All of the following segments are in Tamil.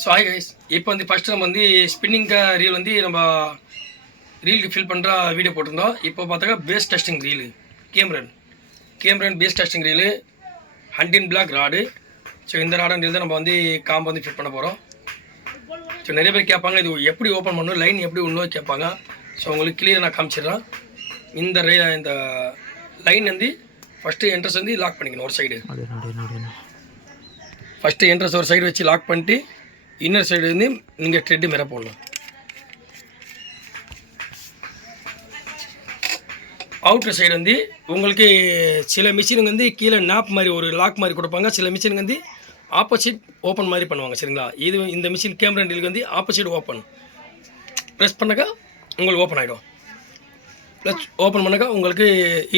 ஸோ ஹாய் கைஸ், இப்போ வந்து ஃபஸ்ட்டு நம்ம வந்து ஸ்பின்னிங்க்கு ரீல் வந்து நம்ம ரீலுக்கு ஃபில் பண்ணுற வீடியோ போட்டிருந்தோம். இப்போ பார்த்தாக்கா பேஸ் டெஸ்டிங் ரீலு கேம்ரன் base testing reel 100 black rod. So இந்த ராடன் ரீல் தான் நம்ம வந்து காம்பை வந்து ஃபிட் பண்ண போகிறோம். ஸோ நிறைய பேர் கேட்பாங்க இது எப்படி ஓப்பன் பண்ணணும், லைன் எப்படி உண்ணும் கேட்பாங்க. ஸோ உங்களுக்கு கிளியராக நான் காமிச்சிடுறேன். இந்த லைன் வந்து ஃபஸ்ட்டு என்ட்ரஸ் வந்து லாக் பண்ணிக்கணும். ஒரு சைடு ஃபஸ்ட்டு என்ட்ரஸ் ஒரு சைடு வச்சு லாக் பண்ணிட்டு இன்னர் சைடு வந்து நீங்கள் த்ரெட்டு மேலே போடணும். அவுட்டர் சைடு வந்து உங்களுக்கு சில மிஷினுங்க வந்து கீழே நாப் மாதிரி ஒரு லாக் மாதிரி கொடுப்பாங்க. சில மிஷினுங்க வந்து ஆப்போசிட் ஓப்பன் மாதிரி பண்ணுவாங்க. சரிங்களா? இந்த மிஷின் கேமரா டீலுக்கு வந்து ஆப்போசிட் ஓப்பன். ப்ரெஸ் பண்ணாக்கா உங்களுக்கு ஓப்பன் ஆகிடும். ப்ளஸ் ஓப்பன் பண்ணாக்கா உங்களுக்கு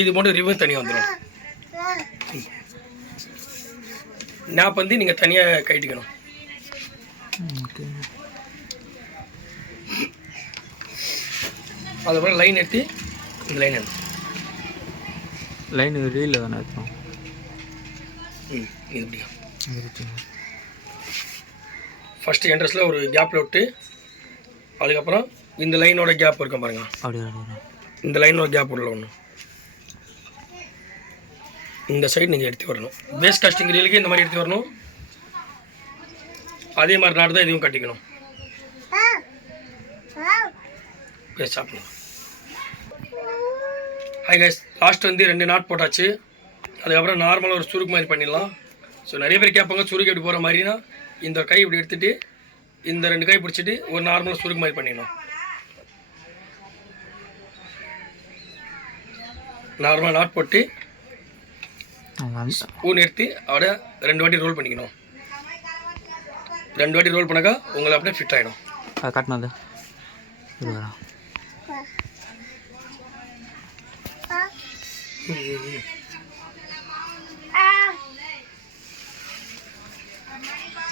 இது மட்டும் ரிவர்ஸ் தனியாக வந்துடும். நாப் வந்து நீங்கள் தனியாக கட்டிக்கணும். அதுக்கப்புறம் லைன் எடுத்து இந்த லைன் ரீலில் தானே இருக்கும். இது எப்படியா ஃபஸ்ட்டு என்ட்ரஸில் ஒரு கேப்பில் விட்டு அதுக்கப்புறம் இந்த லைனோட கேப் இருக்கும் பாருங்க. இந்த லைனோட கேப் உள்ள ஒன்று இந்த சைடு நீங்கள் எடுத்து வரணும். பேஸ் காஸ்டிங் ரீலுக்கு இந்த மாதிரி எடுத்து வரணும். அதே மாதிரி நாடு தான் இதுவும் கட்டிக்கணும். சாப்பிடணும். ஹாய் கைஸ், லாஸ்ட் வந்து 2 நாட் போட்டாச்சு. அதுக்கப்புறம் நார்மலாக ஒரு சுருக்கு மாதிரி பண்ணிடலாம். ஸோ நிறைய பேர் கேட்பாங்க சுருக்கு எப்படி போகிற மாதிரினா இந்த கை இப்படி எடுத்துகிட்டு இந்த 2 கை பிடிச்சிட்டு ஒரு நார்மலாக சுருக்கு மாதிரி பண்ணிடணும். நார்மலாக நாட் போட்டு ஸ்பூன் எடுத்து அப்படியே 2 வாட்டி ரோல் பண்ணிக்கணும். 2 வாட்டி ரோல் பண்ணாக்கா உங்களுக்கு அப்படியே ஃபிட் ஆகிடும். காட்டினது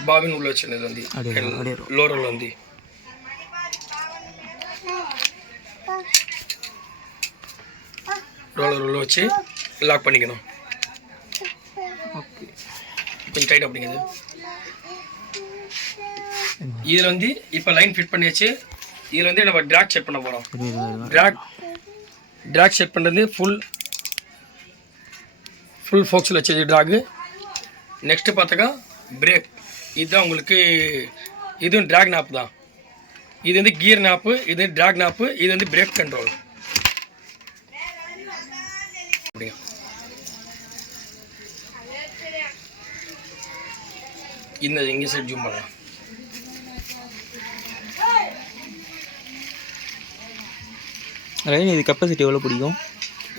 பாபின் உள்ள வச்சுருந்தது வந்து லோரோல் வந்து ரோலர் உள்ள வச்சு லாக் பண்ணிக்கணும். கொஞ்சம் டைட் அப்படிங்கிறது. இதில் வந்து இப்போ லைன் ஃபிட் பண்ணியாச்சு. இதில் வந்து நம்ம ட்ராக் செட் பண்ண போகிறோம். ட்ராக் செட் பண்ணுறது ஃபுல் ஃபோக்ஸில் வச்சு ட்ராகு. நெக்ஸ்ட்டு பார்த்தாக்கா பிரேக். இதுதான் உங்களுக்கு இதுவும் ட்ராக் நாப்பு தான். இது வந்து கியர் நாப்பு, இது ட்ராக் நாப்பு, இது வந்து பிரேக் கண்ட்ரோல். இந்த இங்கே சைட் ஜூம் பண்ணலாம். லைன் இது கெப்பாசிட்டி எவ்வளோ பிடிக்கும்?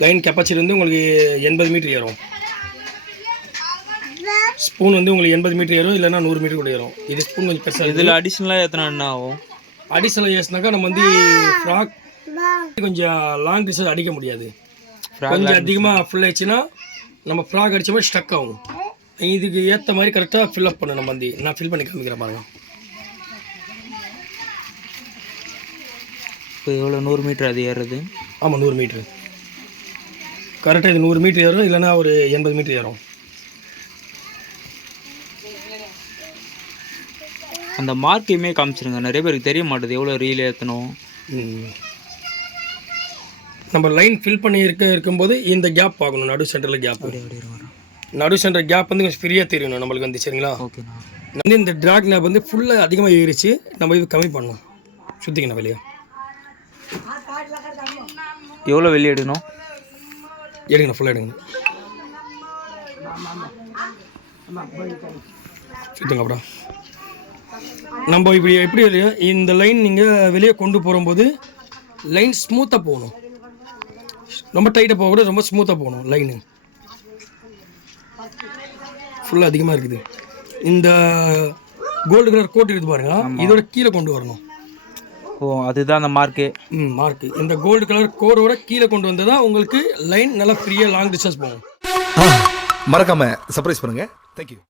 லைன் கெப்பாசிட்டி வந்து உங்களுக்கு 80 மீட்டர் ஏறும். ஸ்பூன் வந்து உங்களுக்கு 80 மீட்டர் ஏறும், இல்லைன்னா 100 மீட்டர் கூட ஏறும். இது ஸ்பூன் கொஞ்சம் பெருசாக. இதில் அடிஷ்னலாக எத்தனை என்ன ஆகும்? அடிஷ்னலாக ஏசினாக்கா நம்ம வந்து ஃப்ராக் கொஞ்சம் லாங் டிஸ்டன்ஸ் அடிக்க முடியாது. கொஞ்சம் அதிகமாக ஃபுல் ஆயிடுச்சுன்னா நம்ம ஃப்ராக் அடித்த மாதிரி ஸ்டக் ஆகும். இதுக்கு ஏற்ற மாதிரி கரெக்டாக ஃபில்அப் பண்ணணும். நம்ம வந்து நான் ஃபில் பண்ணி காமிக்கிறேன் பாருங்க. இப்போ எவ்வளோ 100 மீட்டர் அது ஏறுறது? ஆமாம், 100 மீட்ரு கரெக்டாக. இது 100 மீட்டர் ஏறும், இல்லைன்னா ஒரு 80 மீட்டர் ஏறும். அந்த மார்க்கையுமே காமிச்சிருங்க. நிறைய பேருக்கு தெரிய மாட்டேது எவ்வளோ ரீல் ஏற்றணும். நம்ம லைன் ஃபில் பண்ணி இருக்கும்போது இந்த கேப் பார்க்கணும். நடு சென்டரில் கேப், நடு சென்டர் கேப் வந்து கொஞ்சம் ஃப்ரீயாக தெரியணும் நம்மளுக்கு வந்து. சரிங்களா? ஓகேண்ணா. வந்து இந்த ட்ராக் நாப் வந்து ஃபுல்லாக அதிகமாக ஏறிச்சு. நம்ம இது கம்மி பண்ணணும். சுற்றிக்கணும் வெளியே. எவ்வளோ வெளியே எடுக்கணும்? எடுக்கணும், ஃபுல்லாக எடுக்கணும். சுற்றுங்க. அப்புறம் நம்ம இப்படி எப்படி இந்த லைன் நீங்கள் வெளியே கொண்டு போகும்போது லைன் ஸ்மூத்தாக போகணும். ரொம்ப டைட்டாக போகக்கூடாது, ரொம்ப ஸ்மூத்தாக போகணும். லைனு ஃபுல்லாக அதிகமாக இருக்குது. இந்த கோல்டு கலர் கோட் இருக்குது பாருங்க, இதோட கீழே கொண்டு வரணும். ஓ, அதுதான் அந்த மார்க்கு. மார்க்கு இந்த கோல்டு கலர் கோடோட கீழே கொண்டு வந்தால் தான் உங்களுக்கு லைன் நல்லா ஃப்ரீயாக லாங் டிஸ்டன்ஸ் போகும். மறக்காம சர்ப்ரைஸ் பண்ணுங்க. தேங்க்யூ.